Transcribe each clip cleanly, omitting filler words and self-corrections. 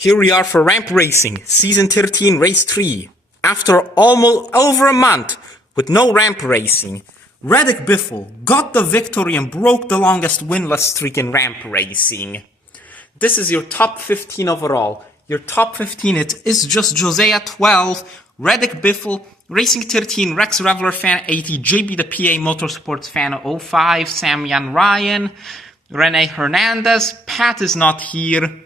Here we are for Ramp Racing, Season 13, Race 3. After almost over a month with no ramp racing, Reddick Biffle got the victory and broke the longest winless streak in ramp racing. This is your top 15 overall. Your top 15, it is just Josiah 12, Reddick Biffle, Racing 13, Rex Reveler Fan 80, JB the PA Motorsports Fan 05, Samian Ryan, Rene Hernandez, Pat is not here,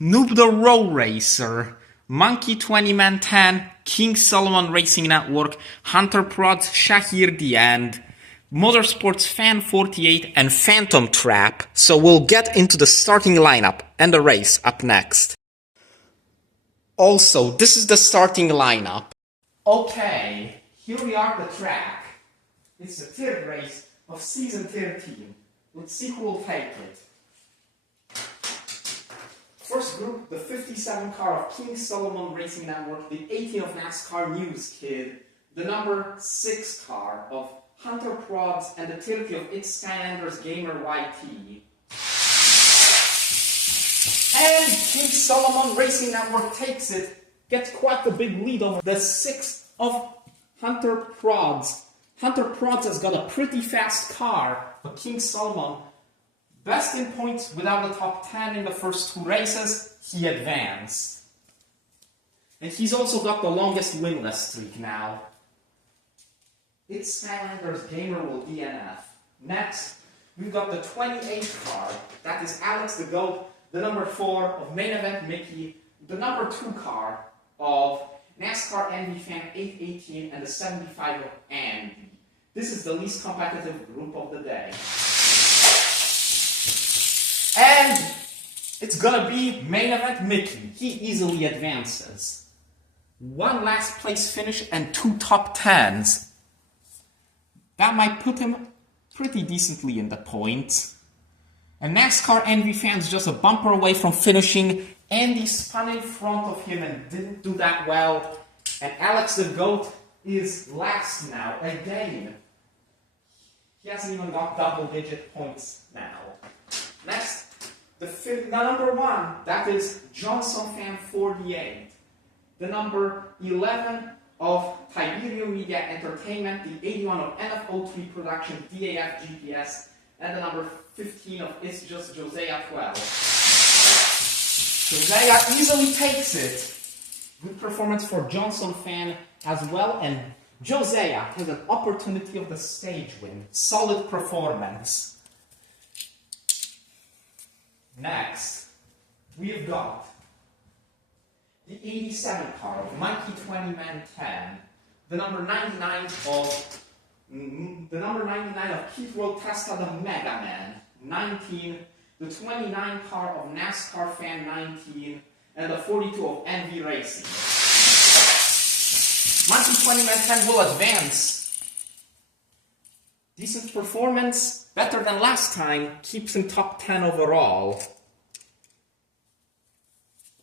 Noob the Row Racer, Monkey 20 Man 10, King Solomon Racing Network, Hunter Prods, Shahir the End, Motorsports Fan 48, and Phantom Trap. So we'll get into the starting lineup and the race up next. Also, this is the starting lineup. Okay, here we are at the track. It's the third race of Season 13. Let's see who will take it. First group, the 57 car of King Solomon Racing Network, the 18 of NASCAR News Kid, the number 6 car of Hunter Prods, and the 30 of It's Skylanders Gamer YT. And King Solomon Racing Network takes it, gets quite a big lead over the 6 of Hunter Prods. Hunter Prods has got a pretty fast car, but King Solomon, best in points without the top 10 in the first 2 races, he advanced. And he's also got the longest winless streak now. It's Skylanders Gamer will DNF. Next, we've got the 28 car, that is Alex the Goat, the number 4 of Main Event Mickey, the number 2 car of NASCAR Envy Fan 818, and the 75 of Andy. This is the least competitive group of the day. And it's gonna be Main Event Mickey. He easily advances. 1 last place finish and 2 top 10s. That might put him pretty decently in the points. And NASCAR Envy Fan's just a bumper away from finishing. Andy spun in front of him and didn't do that well. And Alex the Goat is last now, again. He hasn't even got double-digit points now. Next, the number 1, that is Johnson Fan 48. The number 11 of Tiberium Media Entertainment, the 81 of NFO3 Production, DAF GPS, and the number 15 of It's Just Josiah 12. Josiah easily takes it. Good performance for Johnson Fan as well, and Josiah has an opportunity of the stage win. Solid performance. Next, we've got the 87 car of Monkey 20 Man 10, the number 99 of Keith Road Testa the Mega Man 19, the 29 car of NASCAR Fan 19, and the 42 of Envy Racing. Monkey 20 Man 10 will advance. Decent performance, better than last time, keeps him top 10 overall.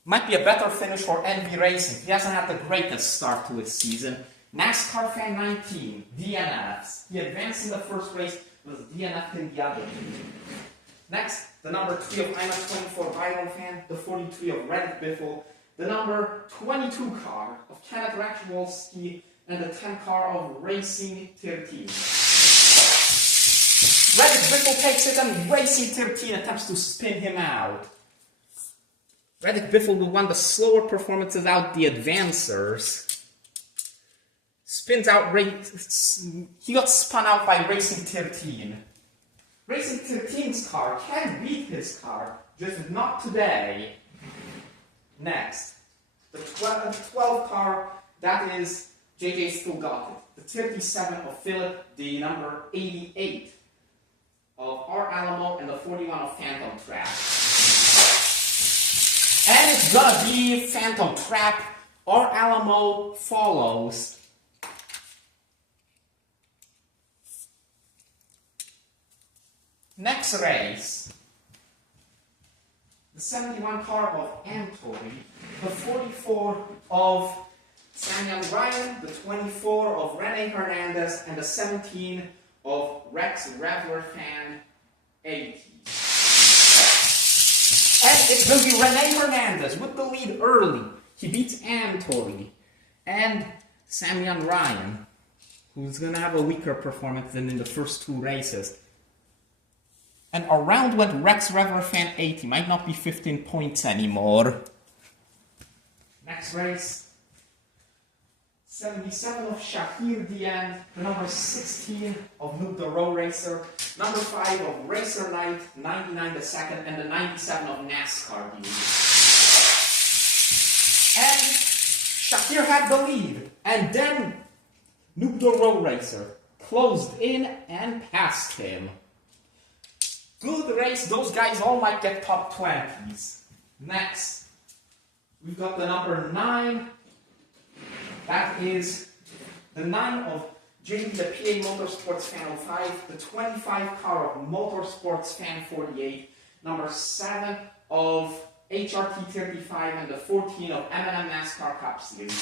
Might be a better finish for Envy Racing. He hasn't had the greatest start to his season. NASCAR Fan 19, DNFs. He advanced in the first race, was DNF'd in the other. Next, the number 3 of I'm a 24 Byron Fan, the 43 of Reddick Biffle, the number 22 car of Kenneth Rachwolski, and the 10 car of Racing 13. Reddick Biffle takes it and Racing 13 attempts to spin him out. Reddick Biffle with one of the slower performances out the advancers. Spins out, he got spun out by Racing 13. Racing 13's car can beat his car, just not today. Next, the 12 car, that is JJ still got it. The 37 of Philip, the number 88 of R. Alamo, and the 41 of Phantom Trap. And it's gonna be Phantom Trap. R. Alamo follows. Next race, the 71 car of Antori, the 44 of Samuel Ryan, the 24 of Rene Hernandez, and the 17 of Rex Reveler Fan 80. And it's going to be Rene Hernandez with the lead early. He beats Amtori and Samian Ryan, who's going to have a weaker performance than in the first two races. And around went Rex Reverfan 80. Might not be 15 points anymore. Next race. 77 of Shahir Dian, the number 16 of Noob the Row Racer, number 5 of Racer Knight, 99 the second, and the 97 of NASCAR Beauty. And Shahir had the lead, and then Noob the Row Racer closed in and passed him. Good race, those guys all might get top 20s. Next, we've got the number 9. That is the 9 of JD the PA Motorsports Fan 05, the 25 car of Motorsports Fan 48, number 7 of HRT 35, and the 14 of M&M NASCAR Cup Series.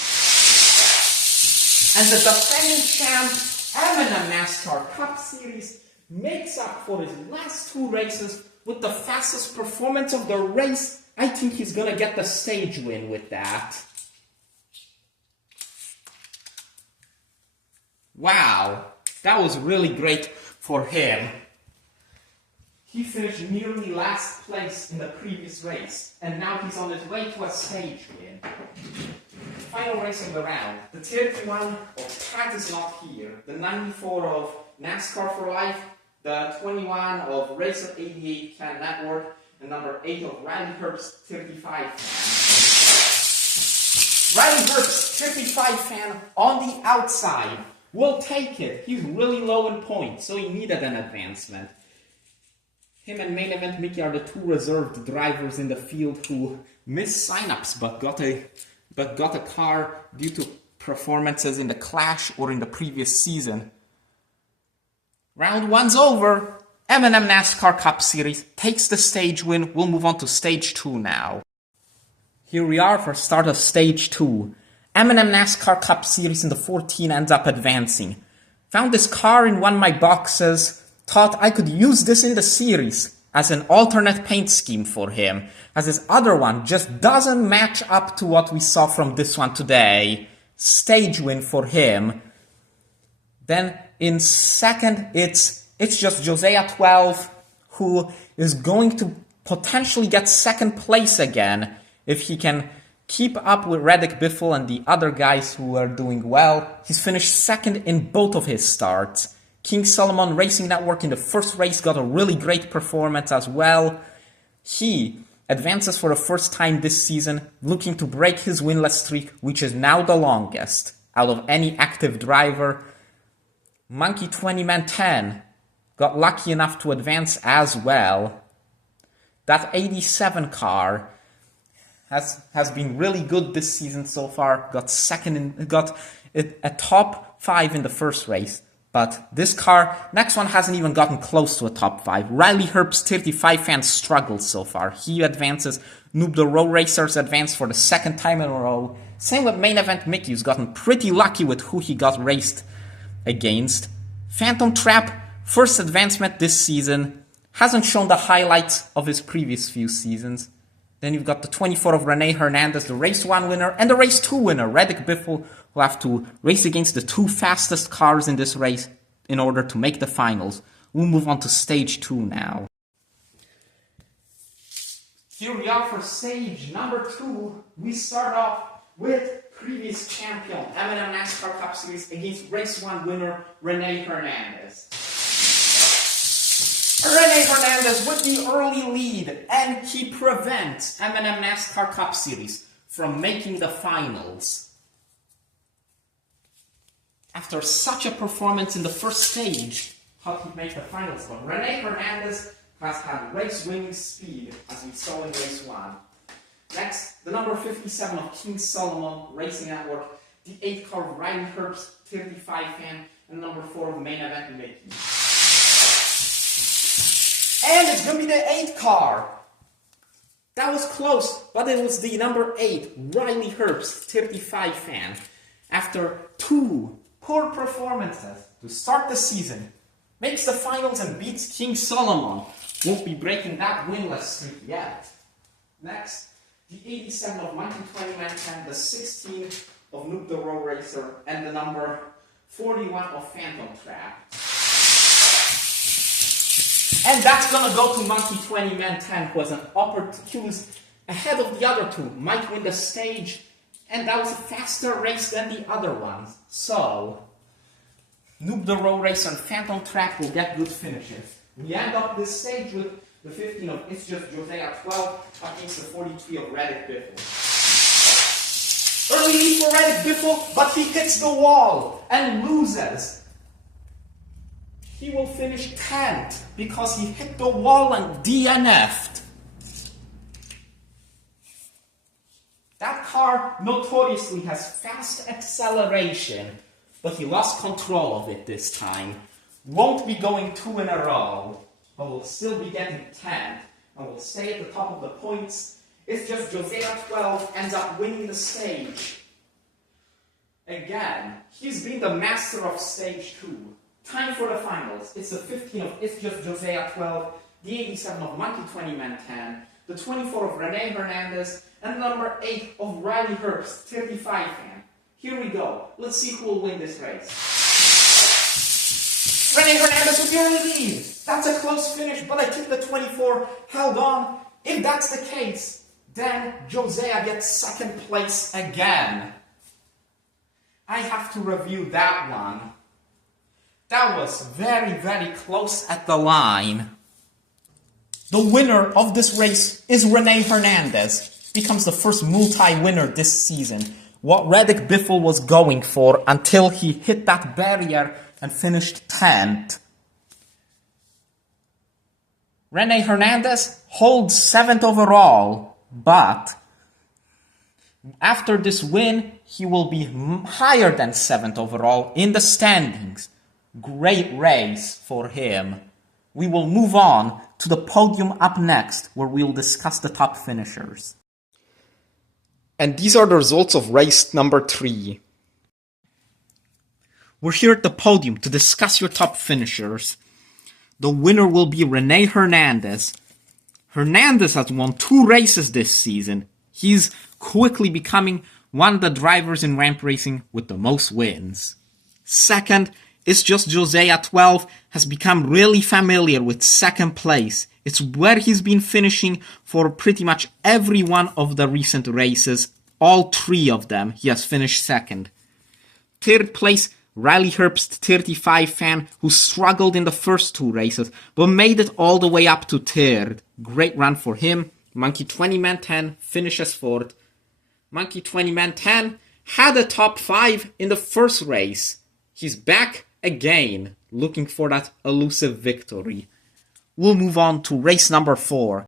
And the defending champ M&M NASCAR Cup Series makes up for his last two races with the fastest performance of the race. I think he's gonna get the stage win with that. Wow, that was really great for him. He finished nearly last place in the previous race, and now he's on his way to a stage win. Final race of the round. The 31 of Pat is not here, the 94 of NASCAR for Life, the 21 of Racer 88 Can Network, and number 8 of Riley Herbst 35 fan. Riley Herbst 35 fan on the outside. We'll take it. He's really low in points, so he needed an advancement. Him and Main Event Mickey are the two reserved drivers in the field who missed signups but got a car due to performances in the Clash or in the previous season. Round one's over. M&M NASCAR Cup Series takes the stage win. We'll move on to stage 2 now. Here we are for start of stage 2. M&M NASCAR Cup Series in the 14 ends up advancing. Found this car in one of my boxes, thought I could use this in the series as an alternate paint scheme for him, as his other one just doesn't match up to what we saw from this one today. Stage win for him. Then in second, it's just Josiah 12, who is going to potentially get second place again if he can keep up with Reddick Biffle and the other guys who are doing well. He's finished second in both of his starts. King Solomon Racing Network in the first race got a really great performance as well. He advances for the first time this season, looking to break his winless streak, which is now the longest out of any active driver. Monkey 20 Man 10 got lucky enough to advance as well. That 87 car has been really good this season so far. Got a top 5 in the first race. But this car, next one, hasn't even gotten close to a top 5. Riley Herbst 35 fan struggles so far. He advances. Noob the Row Racers advance for the second time in a row. Same with Main Event Mickey, who's gotten pretty lucky with who he got raced against. Phantom Trap, first advancement this season. Hasn't shown the highlights of his previous few seasons. Then you've got the 24 of Rene Hernandez, the race 1 winner, and the race 2 winner, Reddick Biffle, who have to race against the 2 fastest cars in this race in order to make the finals. We'll move on to stage 2 now. Here we are for stage number 2. We start off with previous champion, M&M NASCAR Cup Series, against race 1 winner, Rene Hernandez. Rene Hernandez with the early lead, and he prevents M&M NASCAR Cup Series from making the finals. After such a performance in the first stage, thought he'd make the finals, but Rene Hernandez has had race-winning speed, as we saw in race 1. Next, the number 57 of King Solomon Racing Network, the 8 car of Riley Herbst 35 fan, and number 4 of Main Event Mickey. And it's going to be the 8 car. That was close, but it was the number 8, Riley Herbst 35 fan. After 2 poor performances to start the season, makes the finals and beats King Solomon. Won't be breaking that winless streak yet. Next, the 87 of Monkey 20 Man 10, the 16 of Noob the Road Racer, and the number 41 of Phantom Trap. And that's gonna go to Monkey 20 Man 10, who has an opportunity, who's ahead of the other two, might win the stage, and that was a faster race than the other ones. So, Noob the Road Racer and Phantom Trap will get good finishes. We end up this stage with the 15 of It's Just Jose at 12 against the 43 of Reddick Biffle. Early lead for Reddick Biffle, but he hits the wall and loses. He will finish 10th because he hit the wall and DNF'd. That car notoriously has fast acceleration, but he lost control of it this time. Won't be going 2 in a row, but will still be getting 10th and will stay at the top of the points. It's Just Jose at 12 ends up winning the stage. Again, he's been the master of stage 2. Time for the finals. It's the 15 of It's Just Jose at 12, the 87 of Monkey 20 Man 10, the 24 of Rene Hernandez, and the number 8 of Riley Herbst, 35 fan. Here we go. Let's see who will win this race. Rene Hernandez with the early lead. That's a close finish, but I think the 24 held on. If that's the case, then Josiah gets second place again. I have to review that one. That was very, very close at the line. The winner of this race is Rene Hernandez. Becomes the first multi-winner this season. What Reddick Biffle was going for until he hit that barrier and finished 10th. Rene Hernandez holds 7th overall, but after this win, he will be higher than 7th overall in the standings. Great race for him. We will move on to the podium up next, where we'll discuss the top finishers. And these are the results of race number 3. We're here at the podium to discuss your top finishers. The winner will be Rene Hernandez. Hernandez has won 2 races this season. He's quickly becoming one of the drivers in ramp racing with the most wins. Second, It's Just Jose at 12 has become really familiar with second place. It's where he's been finishing for pretty much every one of the recent races. All 3 of them, he has finished second. Third place, Riley Herbst, 35 fan, who struggled in the first 2 races, but made it all the way up to 3rd. Great run for him. Monkey 20 Man 10 finishes 4th. Monkey 20 Man 10 had a top 5 in the first race. He's back again, looking for that elusive victory. We'll move on to race number 4.